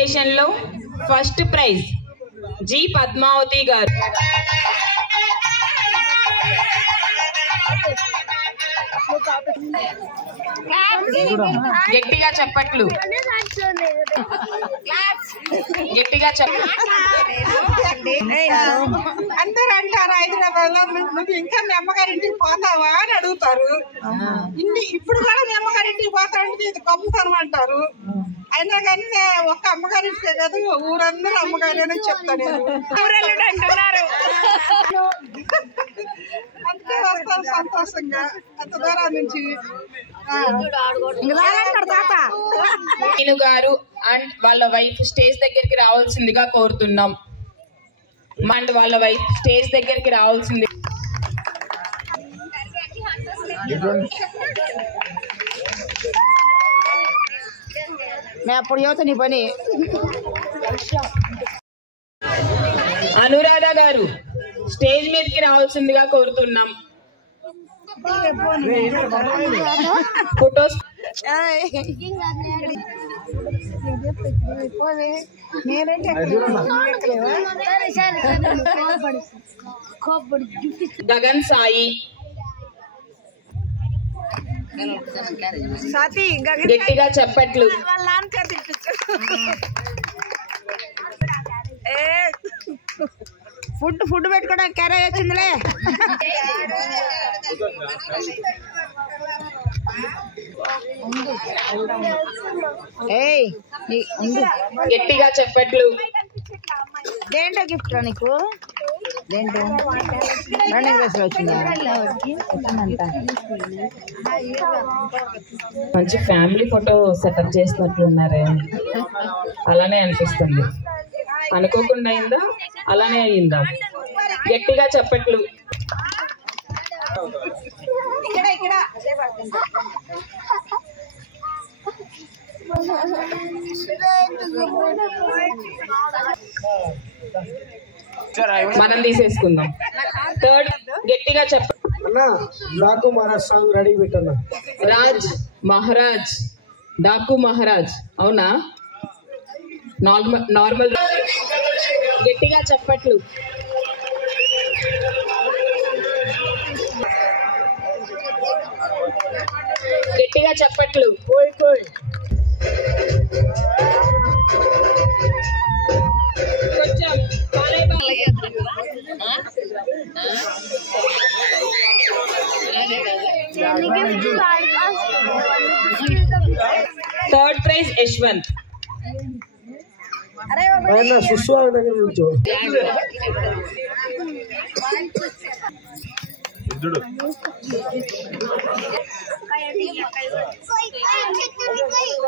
Competition లో first prize G Padmavati గారు. గట్టిగా చెప్పట్లు, గట్టిగా అందరూ అంటారు హైదరాబాద్ లో నువ్వు ఇంకా మీ అమ్మగారింటికి పోతావా అని అడుగుతారు. ఇప్పుడు కూడా మీ అమ్మగారింటికి పోతా అంటే ఇది గొప్పతనం అంటారు. అయినా కానీ ఒక్క అమ్మగారింటికే కాదు ఊరందరూ అమ్మగారి అని చెప్తాను. ఊరెల్లుడు అంటున్నారు, అంతే వస్తాం సంతోషంగా అంత దూరం నుంచి. గారు అండ్ వాళ్ళ వైఫ్ స్టేజ్ దగ్గరికి రావాల్సిందిగా కోరుతున్నాం. అండ్ వాళ్ళ వైఫ్ స్టేజ్ దగ్గరికి రావాల్సింది. అప్పుడు యువత నీ పని. అనురాధ గారు స్టేజ్ మీదకి రావాల్సిందిగా కోరుతున్నాం. ఫోటోస్ గగన్ సాయి, గట్టిగా చెప్పట్లు. ఫుడ్ పెట్టుకోవడానికి క్యారేజ్ వచ్చిందిలే. గట్టిగా చెప్పట్లు. దేంటో గిఫ్ట్ రా నీకు? దేంటో రన్నింగ్ రేస్ లో వచ్చిందా? మంచి ఫ్యామిలీ ఫోటో సెటప్ చేసినట్లున్నారే, అలానే అనిపిస్తుంది. అనుకోకుండా అయిందా, అలానే అయ్యిందా? గట్టిగా చెప్పట్లు. మనం తీసేసుకుందాం. థర్డ్ గట్టిగా చెప్ప. డాకు మహారాజ్ సాంగ్ రెడీ పెట్టన్నా. రాజ్ మహారాజ్, డాకు మహారాజ్ అవునా? నార్మల్. గట్టిగా చెప్పట్లు. గట్టిగా చెప్పట్లు. కొంచెం థర్డ్ ప్రైజ్ యశ్వంత్. సుస్వాగ దగ్గర నుంచో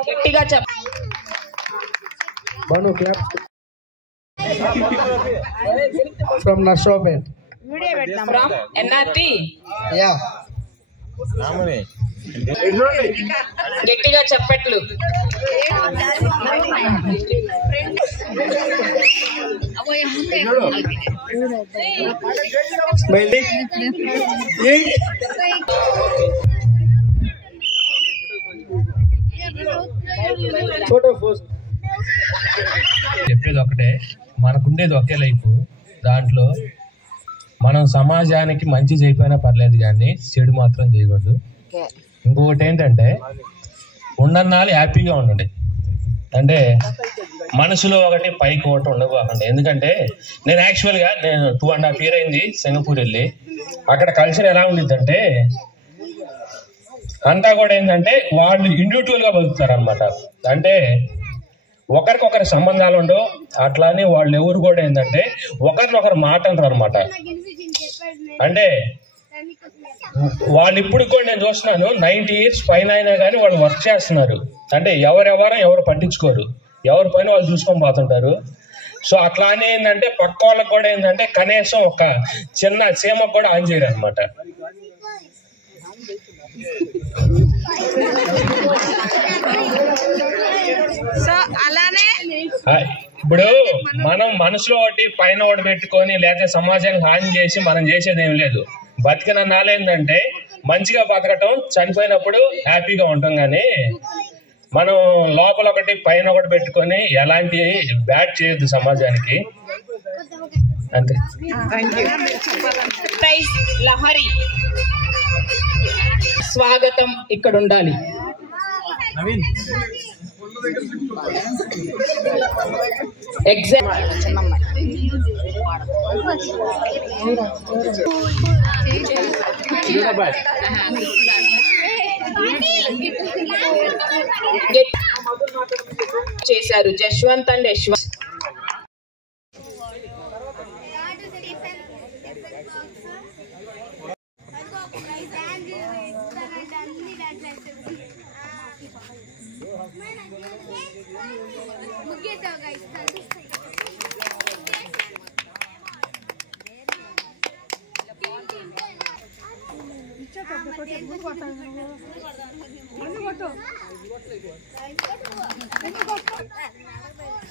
గట్టిగా చెప్ప. ఫ్రమ్ నర్సరావుపేట్. From NRT. గట్టిగా చెప్పట్లు. చెప్పేది ఒకటే, మనకుండేది ఒకే లైఫ్. దాంట్లో మనం సమాజానికి మంచి చేయకపోయినా పర్లేదు, కానీ చెడు మాత్రం చేయకూడదు. ఇంకొకటి ఏంటంటే ఉన్నన్నాళ్ళు హ్యాపీగా ఉండండి. అంటే మనసులో ఒకటి పైకి ఒకటి ఉండకపోకండి. ఎందుకంటే నేను యాక్చువల్గా 2.5 years అయింది సింగపూర్ వెళ్ళి. అక్కడ కల్చర్ ఎలా ఉండిద్దంటే అంతా కూడా ఏంటంటే వాళ్ళు ఇండివిజువల్గా బతుకుతారు అనమాట. అంటే ఒకరికొకరి సంబంధాలు ఉండవు. అట్లానే వాళ్ళు ఎవరు కూడా ఏంటంటే ఒకరినొకరు మాట అంటారు అనమాట. అంటే వాళ్ళు ఇప్పుడు కూడా నేను చూస్తున్నాను 90 years పైన అయినా కానీ వాళ్ళు వర్క్ చేస్తున్నారు. అంటే ఎవరు పట్టించుకోరు, ఎవరి పైన వాళ్ళు చూసుకొని పోతుంటారు. సో అట్లానే ఏంటంటే పక్క వాళ్ళకి కూడా ఏంటంటే కనీసం ఒక చిన్న సీమకు కూడా ఆన్ చేయరు అనమాట. సో అలానే ఇప్పుడు మనం మనసులో ఒకటి పైన ఒకటి పెట్టుకొని లేకపోతే సమాజానికి హాని చేసి మనం చేసేది ఏం లేదు. బతికిన నాలేందంటే మంచిగా బతకటం, చనిపోయినప్పుడు హ్యాపీగా ఉంటాం. కానీ మనం లోపల ఒకటి పైన ఒకటి పెట్టుకొని ఎలాంటి బ్యాడ్ చేయొద్దు సమాజానికి. అంతే. ప్రైజ్ లహరి స్వాగతం ఇక్కడ ఉండాలి. ఎగ్జామ్ చేశారు జశ్వంత్ అండ్ యశ్వంత్.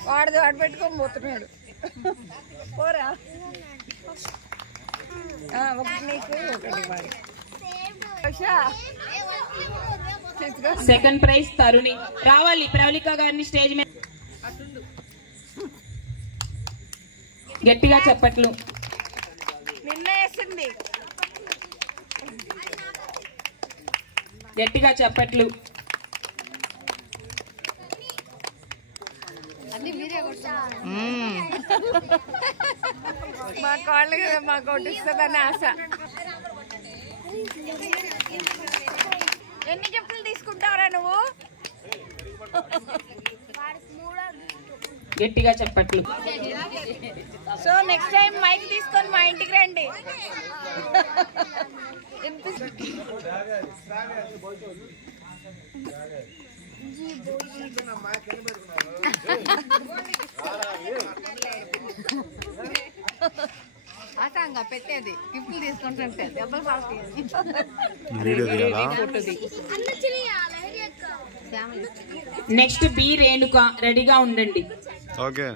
వాడిది వాడు పెట్టుకొని పోతున్నాడు. పోరా ఒకటి నీకు ఒకటి వాడి. సెకండ్ ప్రైజ్ తరుణి. రావాలి ప్రవళిక గారిని స్టేజ్ మీద. గట్టిగా చెప్పట్లు. నిన్న వేసింది. గట్టిగా చెప్పట్లు. మా కాళ్ళు కదా మాకు ఒకటి ఇస్తుందని ఆశ. ఎన్ని గిఫ్ట్లు తీసుకుంటావురా నువ్వు? గట్టిగా చెప్పట్లు. సో నెక్స్ట్ టైం మైక్ తీసుకొని మా ఇంటికి రండి. ఆటంగా పెట్టేది గిఫ్ట్లు తీసుకుంటుంటే దెబ్బలు పడతాయి. నెక్స్ట్ బి రేణుక రెడీగా ఉండండి. ఓకే.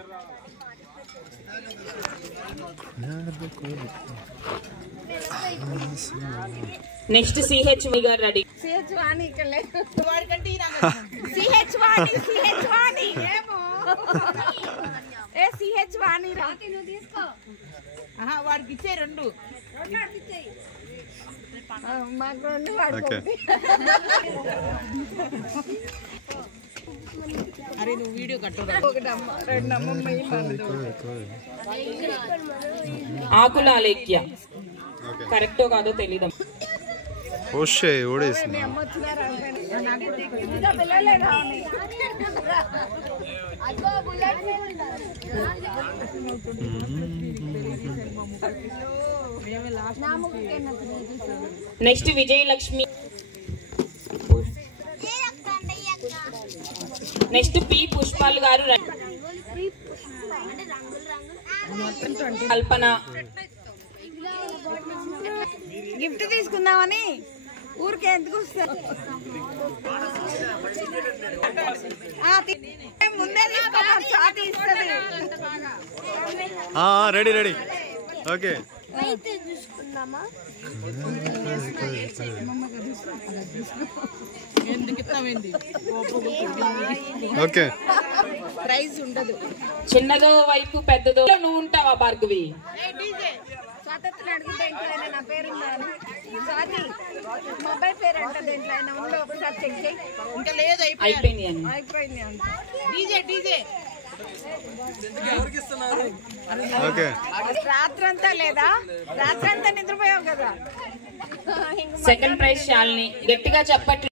నెక్స్ట్ సిహెచ్ గారు రెడీ. సిహెచ్ వాణి ఇక్కడ లేదు. సిహెచ్ వాణి సిహెచ్ వాణి ఏమో ఏ సిహెచ్ వాణి రా తీసుకో. వాడికి ఇచ్చే రెండు మాకు రెండు వాడుకోండి. అరే నువ్వు వీడియో కట్టు. రెండు అమ్మమ్మ ఆకుల అలేఖ్య కరెక్టో కాదో తెలీదు. Next Vijayalakshmi. Next P Pushpal garu. Kalpana. Gift తీసుకుందామని ఊరికే ఎందుకు వస్తారు? ముందే తీసుకుంది. Ready ready. Okay. Okay. Prize ఉండదు. చిన్నదో వైపు పెద్దదో నువ్వు ఉంటావా భార్గవి? స్వాతంత్రం అడిగితే ఇంట్లో నా పేరు ఉందని స్వాతి మా అబ్బాయి పేరు అంటే దేంట్లో అయినా ఉందో ఒకసారి చెక్ చేయి. ఇంకా లేదు అయిపోయింది అని. అయిపోయింది అంత. DJ DJ okay. రాత్రంతా లేదా? రాత్రంతా నిద్రపోయావు కదా. Second prize Shalini. గట్టిగా చెప్పట్లు.